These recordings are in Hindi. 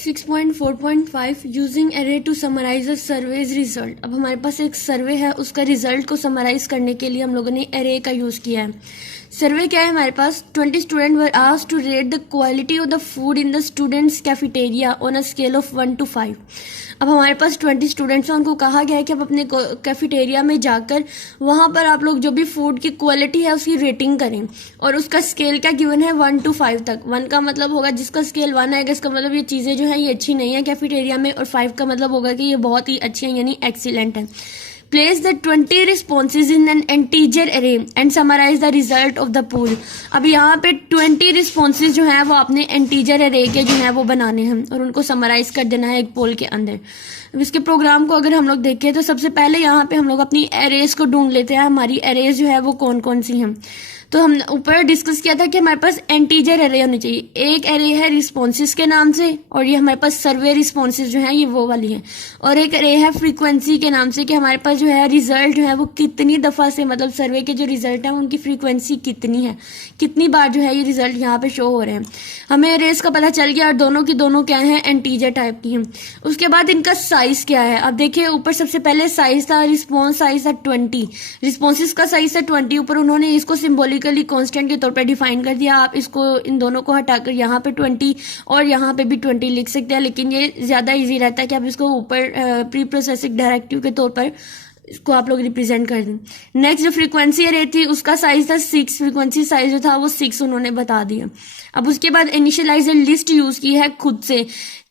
6.4.5 using array to summarize a survey's result. अब हमारे पास एक सर्वे है, उसका रिजल्ट को समराइज करने के लिए हम लोगों ने एरे का यूज़ किया है। सर्वे क्या है हमारे पास, 20 student were asked to rate the quality of the food in the students cafeteria on a scale of 1 to 5। अब हमारे पास 20 स्टूडेंट्स हैं, उनको कहा गया है कि आप अपने कैफेटेरिया में जाकर वहाँ पर आप लोग जो भी फूड की क्वालिटी है उसकी रेटिंग करें, और उसका स्केल क्या गिवन है 1 to 5 तक। 1 का मतलब होगा जिसका स्केल 1 आएगा, इसका मतलब ये चीज़ें जो है ये अच्छी नहीं है कैफेटेरिया में, और 5 का मतलब होगा कि ये बहुत ही अच्छी है यानी एक्सीलेंट है। Place the 20 responses in an integer array and summarize the result of the poll। अब यहाँ पे 20 responses जो है वो आपने integer array के जो है वो बनाने हैं और उनको summarize कर देना है एक पोल के अंदर। अब इसके प्रोग्राम को अगर हम लोग देखें तो सबसे पहले यहाँ पे हम लोग अपनी arrays को ढूंढ लेते हैं, हमारी arrays जो है वो कौन कौन सी हैं। तो हम ऊपर डिस्कस किया था कि हमारे पास इंटीजर एरे होनी चाहिए। एक एरे है रिस्पॉन्सेज के नाम से, और ये हमारे पास सर्वे रिस्पॉन्सेज जो है ये वो वाली है, और एक एरे है फ्रीक्वेंसी के नाम से कि हमारे पास जो है रिजल्ट जो है वो कितनी दफ़ा से, मतलब सर्वे के जो रिजल्ट है उनकी फ्रीक्वेंसी कितनी है, कितनी बार जो है ये रिजल्ट यहाँ पे शो हो रहे हैं। हमें एरेज का पता चल गया और दोनों की दोनों क्या है, इंटीजर टाइप की हैं। उसके बाद इनका साइज क्या है, अब देखिए ऊपर सबसे पहले साइज था, रिस्पॉन्स साइज था 20, रिस्पॉन्सेज का साइज था 20। ऊपर उन्होंने इसको सिम्बोलिकली कांस्टेंट के तौर पर डिफाइन कर दिया। आप इसको इन दोनों को हटाकर यहाँ पे 20 और यहाँ पे भी 20 लिख सकते हैं, लेकिन ये ज्यादा इजी रहता है कि आप इसको ऊपर प्री प्रोसेसिंग डायरेक्टिव के तौर पर इसको आप लोग रिप्रेजेंट कर दें। नेक्स्ट जो फ्रीक्वेंसी एरे थी उसका साइज था 6, फ्रीक्वेंसी साइज जो था वो 6 उन्होंने बता दिया। अब उसके बाद इनिशियलाइजर लिस्ट यूज की है खुद से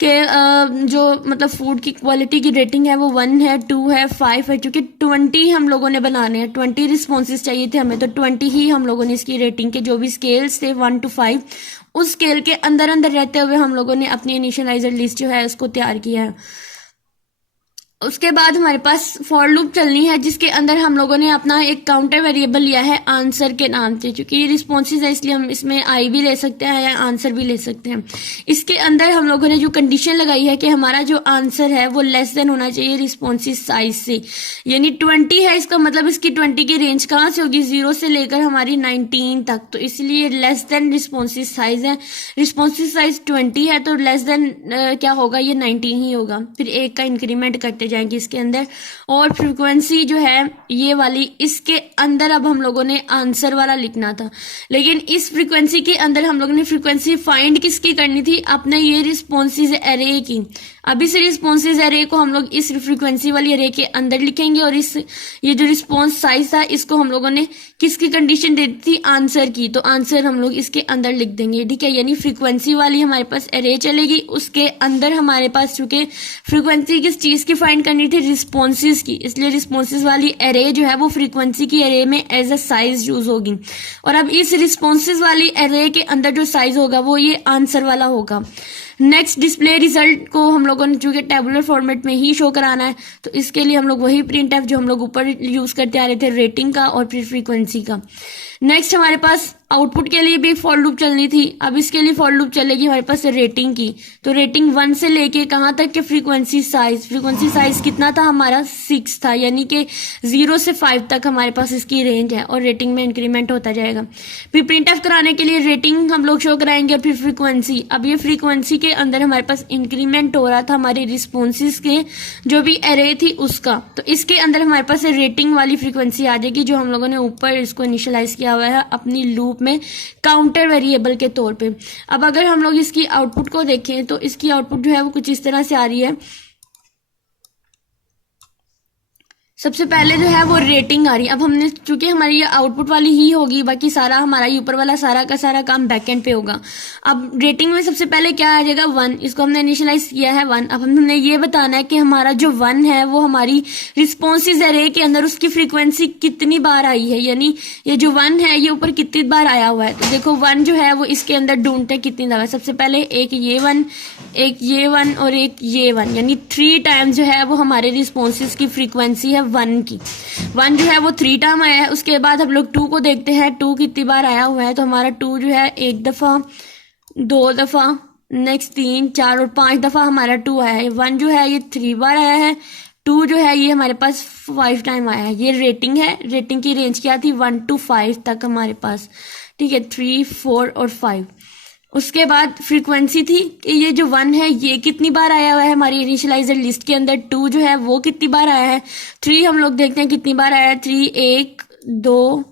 कि जो मतलब फूड की क्वालिटी की रेटिंग है वो 1 है, 2 है, 5 है, क्योंकि 20 हम लोगों ने बनाने हैं, 20 रिस्पॉन्सेज चाहिए थे हमें, तो 20 ही हम लोगों ने इसकी रेटिंग के जो भी स्केल्स थे 1 to 5 उस स्केल के अंदर अंदर रहते हुए हम लोगों ने अपनी इनिशियलाइजर लिस्ट जो है उसको तैयार किया है। उसके बाद हमारे पास फॉर लूप चलनी है जिसके अंदर हम लोगों ने अपना एक काउंटर वेरिएबल लिया है आंसर के नाम से, क्योंकि ये रिस्पॉन्सेज है इसलिए हम इसमें आई भी ले सकते हैं या आंसर भी ले सकते हैं। इसके अंदर हम लोगों ने जो कंडीशन लगाई है कि हमारा जो आंसर है वो लेस देन होना चाहिए रिस्पॉन्सेज साइज से, यानी 20 है, इसका मतलब इसकी 20 की रेंज कहाँ से होगी, 0 से लेकर हमारी 19 तक, तो इसलिए लेस देन रिस्पॉन्सेज साइज है। रिस्पॉन्सेज साइज 20 है तो लेस देन क्या होगा, ये 19 ही होगा। फिर एक का इंक्रीमेंट करते जाएंगे इसके अंदर, और फ्रीक्वेंसी जो है ये वाली, इसके अंदर अब हम लोगों ने आंसर वाला लिखना था, लेकिन इस फ्रीक्वेंसी के अंदर हम लोगों ने फ्रीक्वेंसी फाइंड किसकी करनी थी, अपने ये रिस्पॉन्सेज एरे की। अब इस रिस्पॉन्सेज एरे को हम लोग इस फ्रीक्वेंसी वाली एरे के अंदर लिखेंगे, और इस ये जो रिस्पॉन्स साइज था इसको हम लोगों ने किसकी कंडीशन दे दी थी, आंसर की, तो आंसर हम लोग इसके अंदर लिख देंगे, ठीक है। यानी फ्रीक्वेंसी वाली हमारे पास एरे चलेगी, उसके अंदर हमारे पास चूंकि फ्रीक्वेंसी किस चीज की फाइंड करनी थी, रिस्पॉन्सेज की, इसलिए रिस्पॉन्सेज वाली एरे जो है वो फ्रीक्वेंसी की एरे में एज अ साइज यूज होगी। और अब इस रिस्पॉन्सेज वाली एरे के अंदर जो साइज होगा वो ये आंसर वाला होगा। नेक्स्ट डिस्प्ले रिजल्ट को हम लोगों ने चूंकि टेबुलर फॉर्मेट में ही शो कराना है, तो इसके लिए हम लोग वही प्रिंटफ जो हम लोग ऊपर यूज करते आ रहे थे, रेटिंग का और फिर फ्रीक्वेंसी का। नेक्स्ट हमारे पास आउटपुट के लिए भी फॉर लूप चलनी थी। अब इसके लिए फॉर लूप चलेगी हमारे पास रेटिंग की, तो रेटिंग 1 से लेके कहाँ तक के फ्रीक्वेंसी साइज कितना था हमारा, 6 था, यानी कि 0 से 5 तक हमारे पास इसकी रेंज है, और रेटिंग में इंक्रीमेंट होता जाएगा। फिर प्रिंट ऑफ कराने के लिए रेटिंग हम लोग शो कराएंगे, और फिर फ्रीक्वेंसी। अब ये फ्रीक्वेंसी के अंदर हमारे पास इंक्रीमेंट हो रहा था हमारे रिस्पॉन्सेज के जो भी एरे थी उसका, तो इसके अंदर हमारे पास रेटिंग वाली फ्रीक्वेंसी आ जाएगी जो हम लोगों ने ऊपर इसको इनिशियलाइज किया हुआ है अपनी लूप में काउंटर वेरिएबल के तौर पे। अब अगर हम लोग इसकी आउटपुट को देखें तो इसकी आउटपुट जो है वो कुछ इस तरह से आ रही है। सबसे पहले जो है वो रेटिंग आ रही है। अब हमने चूंकि हमारी ये आउटपुट वाली ही होगी, बाकी सारा हमारा ये ऊपर वाला सारा का सारा काम बैकएंड पे होगा। अब रेटिंग में सबसे पहले क्या आ जाएगा, 1, इसको हमने इनिशियलाइज किया है 1। अब हमने ये बताना है कि हमारा जो 1 है वो हमारी रिस्पॉन्सेज एरे के अंदर उसकी फ्रीक्वेंसी कितनी बार आई है, यानी ये जो 1 है ये ऊपर कितनी बार आया हुआ है। तो देखो 1 जो है वो इसके अंदर ढूंढते कितनी दफा, सबसे पहले एक ये 1, एक ये 1 और एक ये 1, यानी 3 टाइम्स जो है वो हमारे रिस्पॉन्सेज की फ्रीक्वेंसी है 1 की। 1 जो है वो 3 टाइम आया है। उसके बाद हम लोग 2 को देखते हैं, 2 कितनी बार आया हुआ है, तो हमारा 2 जो है 1 दफा, 2 दफा, नेक्स्ट 3, 4 और 5 दफा हमारा 2 आया है। 1 जो है ये 3 बार आया है, 2 जो है ये हमारे पास 5 टाइम आया है। ये रेटिंग है, रेटिंग की रेंज क्या थी, 1 to 5 तक हमारे पास, ठीक है, 3, 4 और 5। उसके बाद फ्रीक्वेंसी थी कि ये जो 1 है ये कितनी बार आया हुआ है हमारी इनिशियलाइजर लिस्ट के अंदर, 2 जो है वो कितनी बार आया है, 3 हम लोग देखते हैं कितनी बार आया है, 3 1 2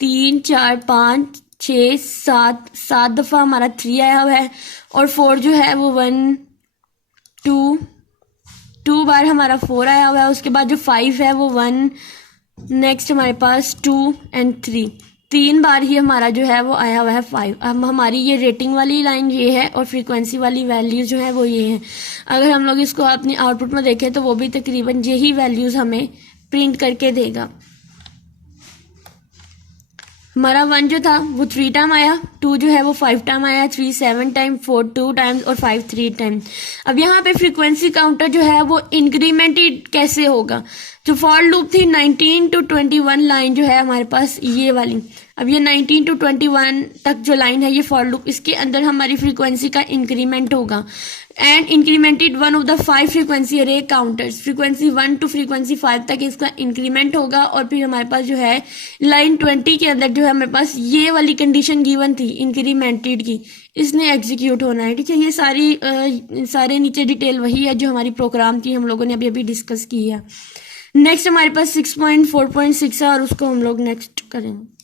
3 4 5 6 7 7 दफ़ा हमारा 3 आया हुआ है, और 4 जो है वो 1 2 बार हमारा 4 आया हुआ है। उसके बाद जो 5 है वो 1, नेक्स्ट हमारे पास 2 एंड 3 बार ही हमारा जो है वो आया हुआ है 5। अब हमारी ये रेटिंग वाली लाइन ये है और फ्रीक्वेंसी वाली वैल्यूज जो है वो ये है। अगर हम लोग इसको अपनी आउटपुट में देखें तो वो भी तकरीबन यही वैल्यूज हमें प्रिंट करके देगा। हमारा 1 जो था वो 3 टाइम आया, 2 जो है वो 5 टाइम आया, 3 7 टाइम, 4 2 टाइम्स और 5 3 टाइम। अब यहाँ पे फ्रीक्वेंसी काउंटर जो है वो इंक्रीमेंटेड कैसे होगा? जो फॉर लूप थी 19 to 21 लाइन जो है हमारे पास ये वाली, अब ये 19 to 21 तक जो लाइन है ये फॉर लूप, इसके अंदर हमारी फ्रीक्वेंसी का इंक्रीमेंट होगा and incremented one of the 5 frequency अरे काउंटर्स, फ्रीक्वेंसी 1 to फ्रीक्वेंसी 5 तक इसका इंक्रीमेंट होगा। और फिर हमारे पास जो है लाइन 20 के अंदर जो है हमारे पास ये वाली कंडीशन गिवन थी इंक्रीमेंटेड की, इसने एग्जीक्यूट होना है। ठीक है, ये सारे नीचे डिटेल वही है जो हमारी प्रोग्राम की हम लोगों ने अभी डिस्कस की है। नेक्स्ट हमारे पास 6.4.6 है और उसको हम लोग नेक्स्ट करेंगे।